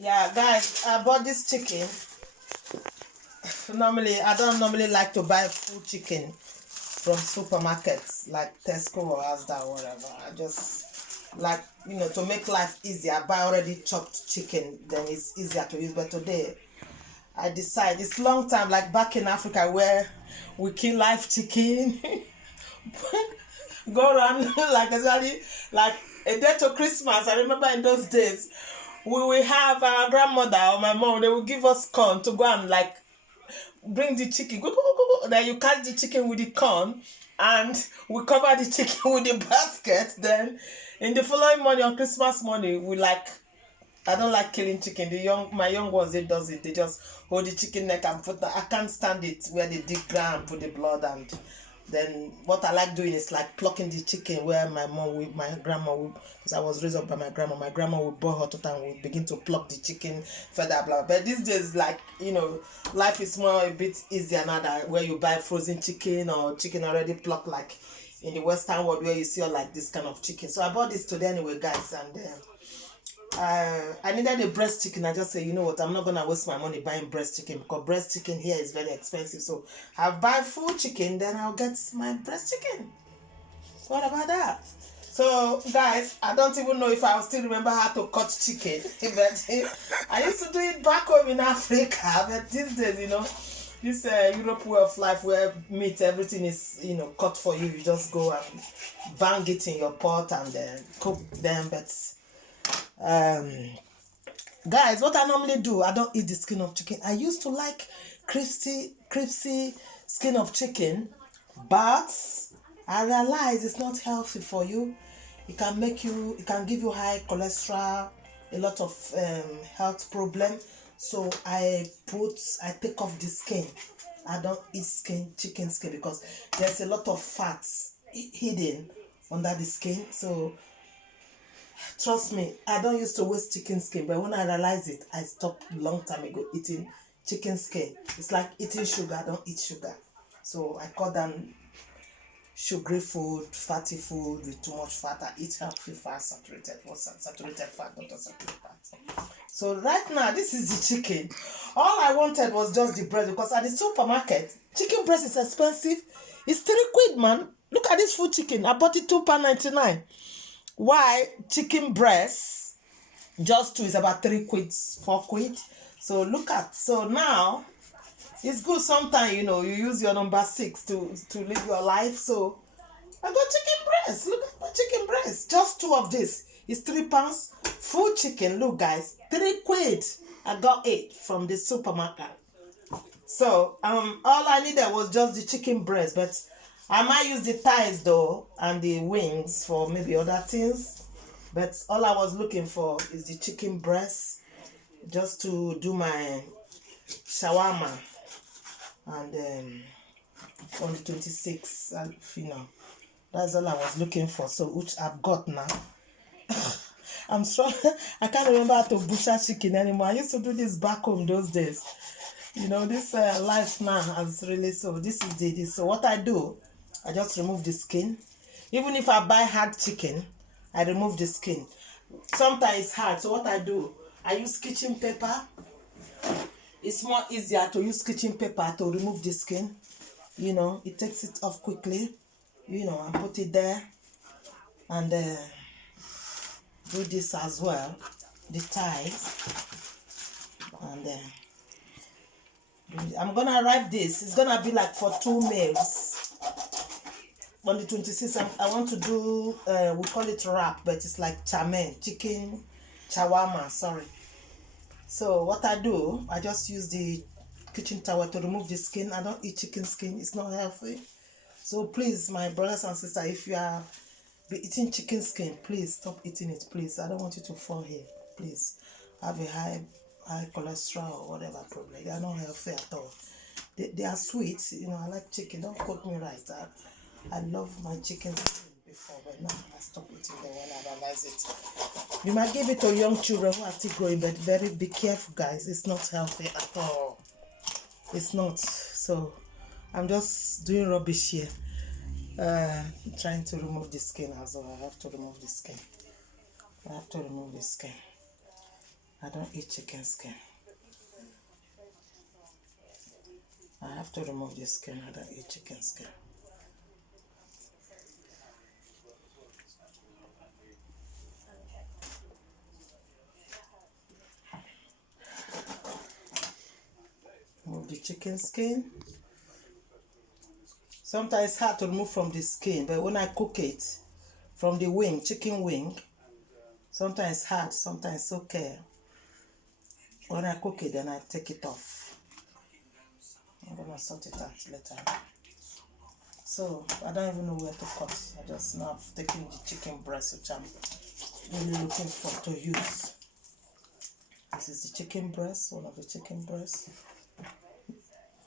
Yeah, guys, I bought this chicken. Normally, I don't normally like to buy full chicken from supermarkets like Tesco or Asda or whatever. I just like, to make life easier. I buy already chopped chicken, then it's easier to use. But today, I decide it's long time like back in Africa where we kill live chicken, go around like especially like a day to Christmas. I remember in those days, we will have our grandmother or my mom. They will give us corn to go and like bring the chicken. Go, go, go, go, go. Then you catch the chicken with the corn, and we cover the chicken with the basket. Then in the following morning on Christmas morning, we like. I don't like killing chicken. My young ones, they does it. They just hold the chicken neck and put. I can't stand it where they dig ground and put the blood. And then what I like doing is like plucking the chicken where my grandma because I was raised up by my grandma. My grandma would boil hot water and would begin to pluck the chicken further, blah. But these days, like life is more a bit easier now that where you buy frozen chicken or chicken already plucked, like in the Western world where you see all like this kind of chicken. So I bought this today anyway, guys, and. I needed a breast chicken. I just say, you know what, I'm not gonna waste my money buying breast chicken because breast chicken here is very expensive. So I'll buy full chicken, then I'll get my breast chicken. What about that? So guys, I don't even know if I'll still remember how to cut chicken. But I used to do it back home in Africa. But these days, this Europe way of life where meat, everything is cut for you. You just go and bang it in your pot and then cook them. But guys, what I normally do, I don't eat the skin of chicken. I used to like crispy skin of chicken, but I realize it's not healthy for you. It can give you high cholesterol, a lot of health problem. So I take off the skin. I don't eat chicken skin, because there's a lot of fats hidden under the skin. So trust me, I don't used to waste chicken skin, but when I realized it, I stopped long time ago eating chicken skin. It's like eating sugar. I don't eat sugar. So I cut down sugary food, fatty food with too much fat. I eat healthy fat, saturated fat, not unsaturated fat. So right now, this is the chicken. All I wanted was just the breast, because at the supermarket, chicken breast is expensive. It's 3 quid, man. Look at this full chicken. I bought it £2.99. Why chicken breast just 2 is about 3 quid, 4 quid. So so now it's good sometimes, you use your number 6 to live your life. So I got chicken breast. Look at my chicken breast. Just 2 of this. It's £3. Full chicken. Look, guys, 3 quid. I got it from the supermarket. So all I needed was just the chicken breast, but I might use the thighs though and the wings for maybe other things. But all I was looking for is the chicken breast, just to do my shawarma. And on the 26th, that's all I was looking for. So which I've got now. I'm sorry, I can't remember how to butcher chicken anymore. I used to do this back home those days. This life now has really, so this is this. So what I do, I just remove the skin. Even if I buy hard chicken, I remove the skin. Sometimes it's hard, so what I do, I use kitchen paper. It's more easier to use kitchen paper to remove the skin. It takes it off quickly, and put it there. And do this as well, the thighs. And I'm gonna wrap this. It's gonna be like for 2 meals. On the 26th, I want to do, we call it wrap, but it's like chicken shawarma, sorry. So what I do, I just use the kitchen towel to remove the skin. I don't eat chicken skin. It's not healthy. So please, my brothers and sisters, if you are eating chicken skin, please stop eating it, please. I don't want you to fall here, please. Have a high cholesterol or whatever problem. They are not healthy at all. They are sweet. I like chicken. Don't quote me right. I love my chicken skin before, but now I stop eating them when I realize it. You might give it to young children who are still growing, but be careful, guys. It's not healthy at all. It's not. So I'm just doing rubbish here. Trying to remove the skin as well. I have to remove the skin. I don't eat chicken skin. I have to remove the skin. I don't eat chicken skin. Remove the chicken skin. Sometimes it's hard to remove from the skin, but when I cook it from the wing, chicken wing, sometimes it's hard, sometimes it's okay. When I cook it, then I take it off. I'm gonna sort it out later. So I don't even know where to cut. I just now have taken the chicken breast, which I'm really looking for to use. This is the chicken breast, one of the chicken breasts.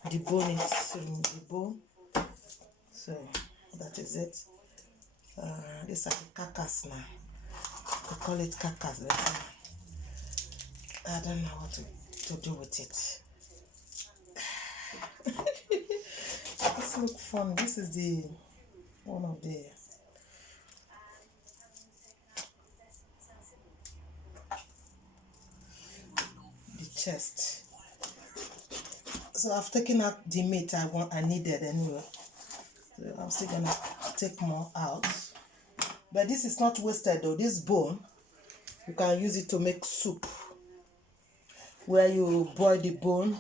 The bone is the bone. So that is it. These are the carcass now. We call it carcass. I don't know what to do with it. This looks fun. This is the one of the chest. So I've taken out the meat I needed anyway. So I'm still gonna take more out. But this is not wasted though. This bone, you can use it to make soup. Where you boil the bone,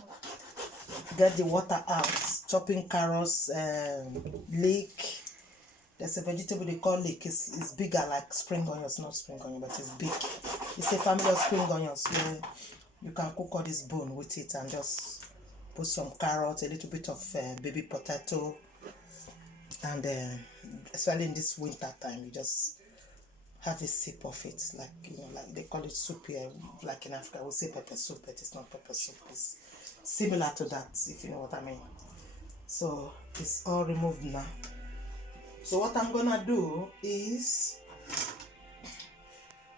get the water out, chopping carrots, leek. There's a vegetable they call leek. It's bigger like spring onions, not spring onion, but it's big. It's a family of spring onions where you can cook all this bone with it and just put some carrots, a little bit of baby potato, and especially in this winter time, you just have a sip of it, like like they call it soup here, like in Africa we say pepper soup, but it's not pepper soup. It's similar to that, if you know what I mean. So it's all removed now. So what I'm gonna do is,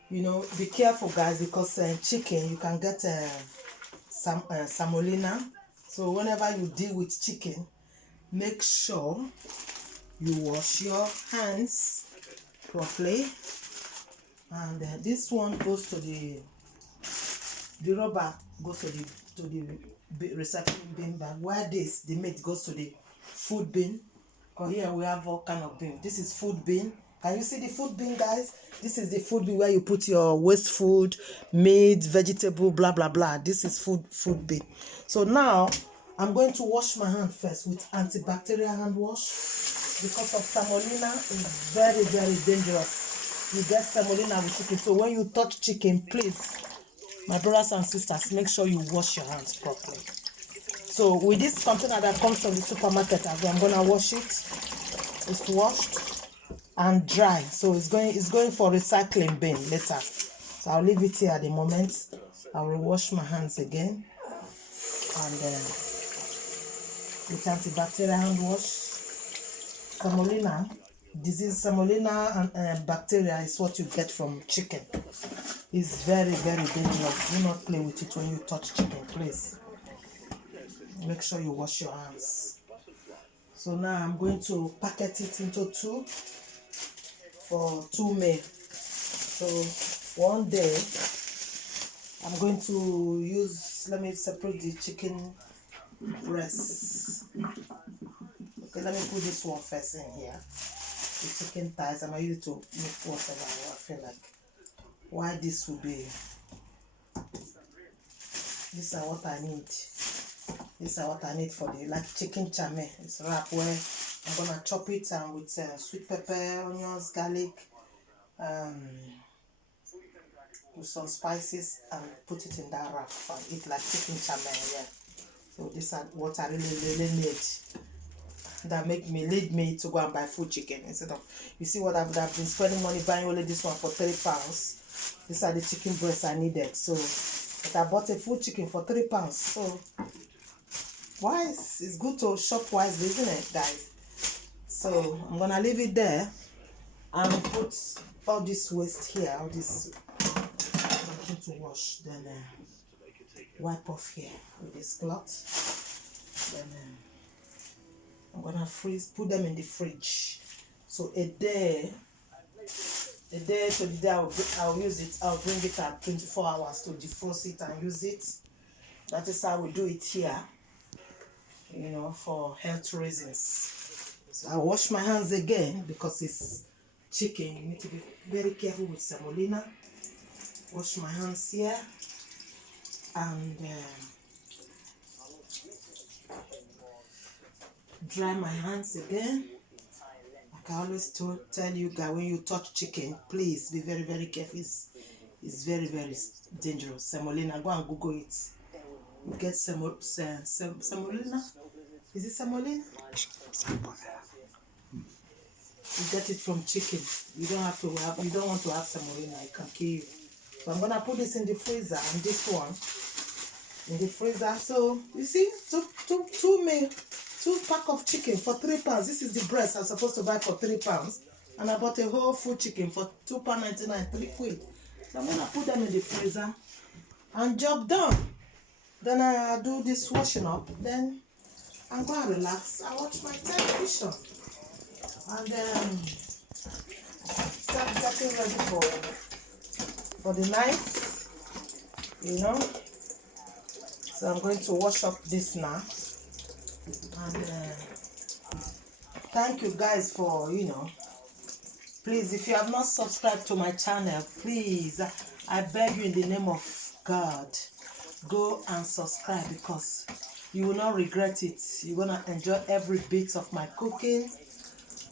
be careful, guys, because chicken you can get salmonella. So whenever you deal with chicken, make sure you wash your hands properly. And this one goes to the rubber goes to the recycling bin bag. Where the meat goes to the food bin. Because here we have all kind of bin. This is food bin. Can you see the food bin, guys? This is the food bin where you put your waste food, meat, vegetable, blah blah blah. This is food bin. So now I'm going to wash my hand first with antibacterial hand wash, because of salmonella is very, very dangerous. You get salmonella with chicken. So when you touch chicken, please, my brothers and sisters, make sure you wash your hands properly. So with this container that comes from the supermarket, I'm gonna wash it. It's washed and dry. So it's going for recycling bin later. So I'll leave it here at the moment. I will wash my hands again. And with antibacterial hand wash. Salmonella disease, salmonella and bacteria is what you get from chicken. It's very, very dangerous. Do not play with it when you touch chicken, please. Make sure you wash your hands. So now I'm going to packet it into two for 2 meal. So one day I'm going to use, let me separate the chicken breast. Okay, let me put this one first in here. The chicken thighs, I'm going to use it to make whatever I feel like. Why this will be, these are what I need. These are what I need for the, like chicken chame. It's wrap where I'm going to chop it and with sweet pepper, onions, garlic, with some spices and put it in that wrap and eat like chicken chame, yeah. So these are what I really need. That lead me to go and buy full chicken instead of, you see what I've been spending money buying only this one for £3. These are the chicken breasts I needed. So but I bought a full chicken for £3. So wise, it's good to shop wisely, isn't it, guys? So I'm gonna leave it there and put all this waste here, all this something to wash, then wipe off here with this cloth. Then I'm gonna put them in the fridge. So a day the day to the day I'll use it. I'll bring it at 24 hours to defrost it and use it. That is how we do it here, you know, for health reasons. So I wash my hands again because it's chicken. You need to be very careful with semolina. Wash my hands here and dry my hands again. Like I always tell you guys, when you touch chicken, please be very, very careful. It's very, very dangerous. Semolina, go and Google it. You get semolina. Is it semolina? You get it from chicken. You don't want to have semolina. It can kill you. So I'm gonna put this in the freezer and this one in the freezer. So you see, two pack of chicken for £3. This is the breast I'm supposed to buy for £3, and I bought a whole full chicken for £2.99, £3. So I'm gonna put them in the freezer and job done. Then I do this washing up. Then I'm gonna relax. I watch my television and then start getting ready for the night. You know. So I'm going to wash up this now. And thank you guys for, you know, please, if you have not subscribed to my channel, please, I beg you in the name of God, go and subscribe, because you will not regret it. You're gonna enjoy every bit of my cooking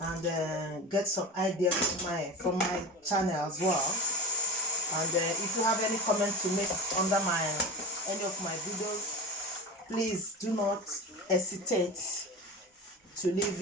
and get some ideas from my channel as well. And if you have any comment to make under any of my videos, please do not hesitate to leave